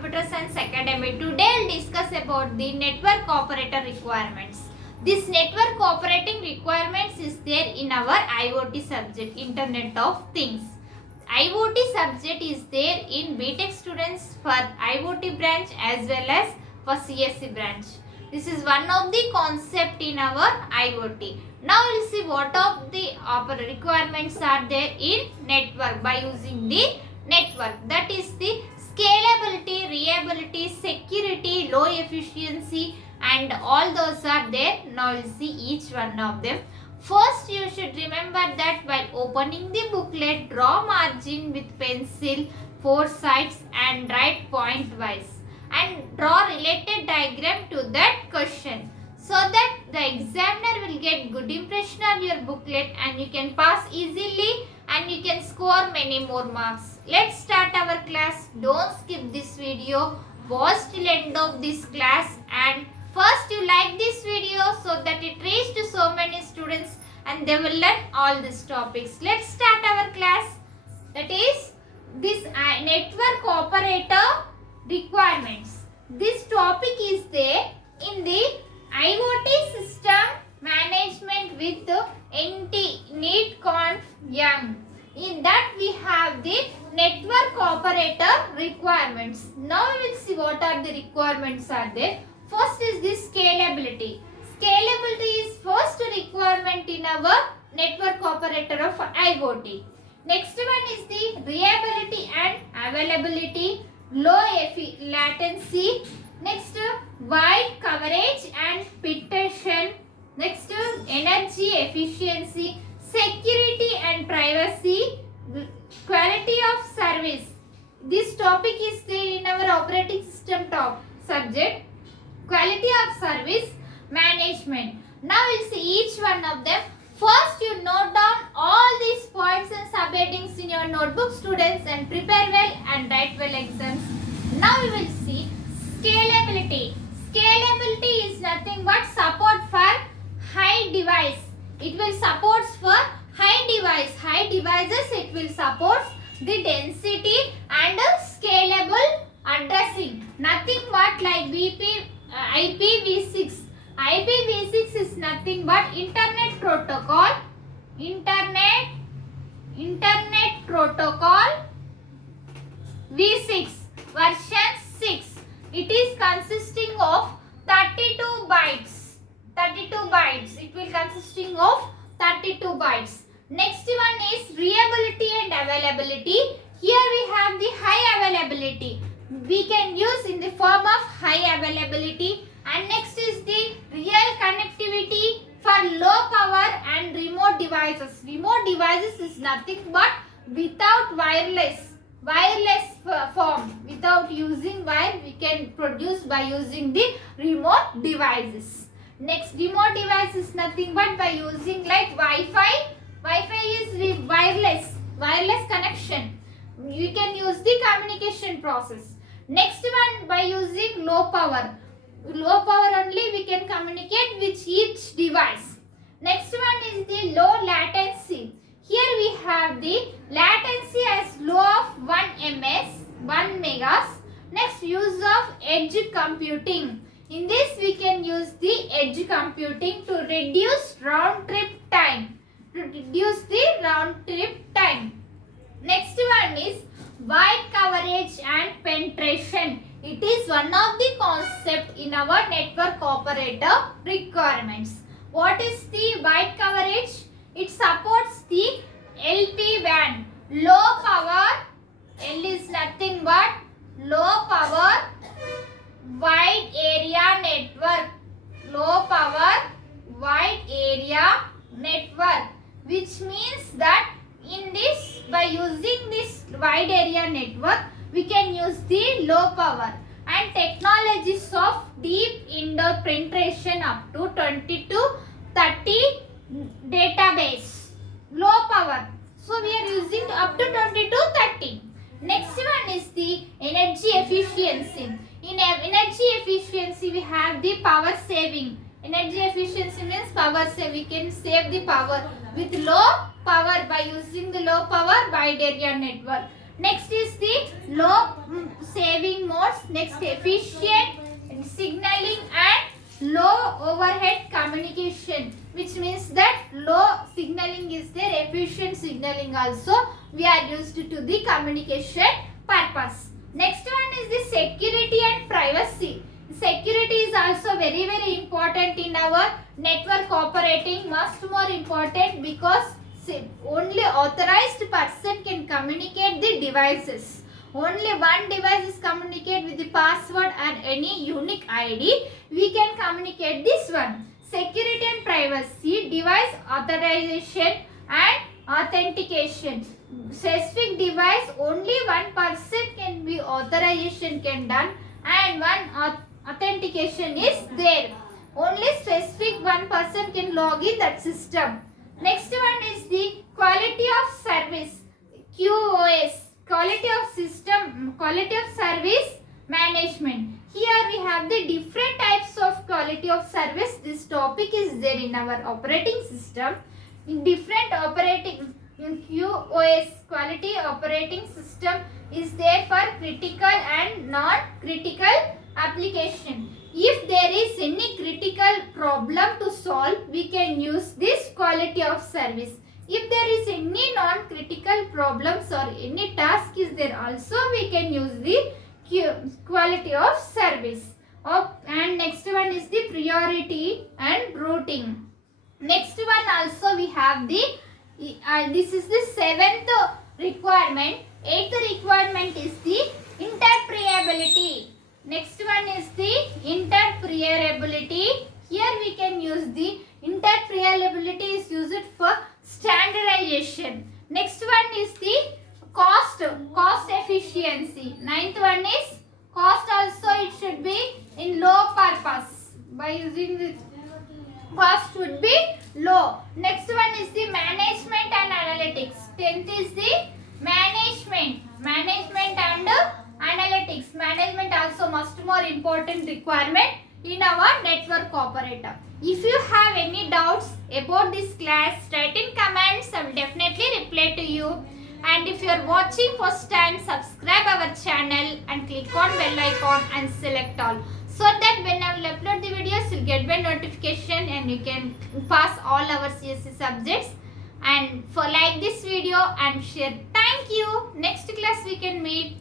Computer Science Academy. Today I will discuss about the network operator requirements. This network operating requirements is there in our IoT subject, Internet of Things. IoT subject is there in B.Tech students for IoT branch as well as for CSE branch. This is one of the concept in our IoT. Now we will see what of the requirements are there in network by using the network. That is the scalability, reliability, security, low efficiency and all those are there. Now we will see each one of them. First you should remember that while opening the booklet, draw margin with pencil 4 sides and write point wise and draw related diagram to that question so that the examiner will get good impression of your booklet and you can pass easily and you can score many more marks. Let's start our class. Don't skip this video. Watch till end of this class and first you like this video so that it reaches to so many students and they will learn all these topics. Let's start our class. That is this network operator requirements. This topic is there in the IoT system management with NT Young. In that we have the network operator requirements. Now we will see what are the requirements are there. First is this scalability. Scalability is first requirement in our network operator of IoT. Next one is the reliability and availability, low latency. Next, wide coverage and penetration. Next, energy efficiency, security and privacy, quality of service. This topic is there in our operating system subject. Quality of service management. Now we will see each one of them. First you note down all these points and subheadings in your notebook, students, and prepare well and write well exams. Now we will see scalability. Scalability is nothing but support for high device. It will support for high devices it will support the density and scalable addressing. Nothing but like IPv6. IPv6 is nothing but Internet protocol. Internet protocol V6 version 6. It is consisting of 32 bytes. 32 bytes. It will consisting of 32 bytes. Next one is reliability and availability. Here we have the high availability. We can use in the form of high availability. And next is the real connectivity for low power and remote devices. Remote devices is nothing but without wireless form. Without using wire, we can produce by using the remote devices. Next, remote device is nothing but by using like Wi-Fi. Wi-Fi is wireless connection. You can use the communication process. Next one, by using low power. Low power only we can communicate with each device. Next one is the low latency. Here we have the latency as low of 1 megas. Next, use of edge computing. In this we can use the edge computing to reduce round trip time. Next one is wide coverage and penetration. It is one of the concept in our network operator requirements. What is the wide coverage? It supports the LPWAN, low power. L is nothing but low power wide area network. Low power wide area network, which means that in this, by using this wide area network, we can use the low power and technologies of deep indoor penetration up to 20 to 30 database. Low power. So we are using up to 20 to 30. Next one is the energy efficiency. In energy efficiency, we have the power saving. Energy efficiency means power save. We can save the power with low power by using the low power wide area network. Next is the low saving modes Next, efficient signaling and low overhead communication, which means that low signaling is there, efficient signaling also we are used to the communication purpose. Next one is the security and privacy. Security is also very important in our network operating, much more important, because only authorized person can communicate the devices. Only one device is communicate with the password and any unique ID. We can communicate this one. Security and privacy, device authorization and authentication. Specific device, only one person can be authorization can done and one authentication is there. Only specific one person can log in that system. Next one is the quality of service, QoS, quality of service management. Here we have the different types of quality of service. This topic is there in our operating system. In different operating QoS, quality operating system, is there for critical and non-critical application. If there is any critical problem to solve, we can use this quality of service. If there is any non-critical problems or any task is there, also we can use the quality of service. And next one is the priority and routing. Next one also we have the this is the 7th requirement. 8th requirement is the interoperability. Next one is the interoperability. Here we can use the interoperability is used for standardization. Next one is the cost efficiency. 9th one is cost, also it should be in low purpose. By using this, cost should be low. Next one is the management and analytics. 10th is the management and analytics. Management also much more important requirement in our network operator. If you have any doubts about this class, write in comments. I will definitely reply to you. And if you are watching first time, subscribe our channel and click on bell icon and select all, so that when I will upload the videos, you'll get by notification and you can pass all our CSC subjects. And for like this video and share. Thank you. Next class we can meet.